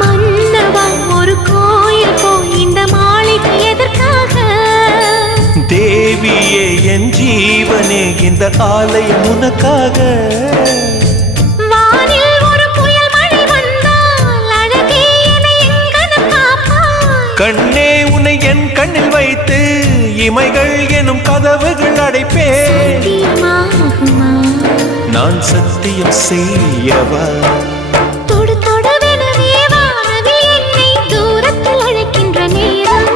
மன்னவா ஒரு கோயில் போய் இந்த மாளிகை எதற்காக? தேவியே என் ஜீவனே இந்த ஆலயம் உனக்காக. வானில் ஒரு புயல் மழை வந்தால் அழகே என்னை எங்கனம் காப்பாய். கண்ணே உன்னை என் கண்ணில் வைத்து இமைகள் எனும் கதவுகள் அடைப்பேன். சத்தியமாகுமா? நான் சத்தியம் செய்யவா? தொடு தொடுவெனவே வானவில் என்னை தூரத்தில் அழைக்கின்ற நேரம்.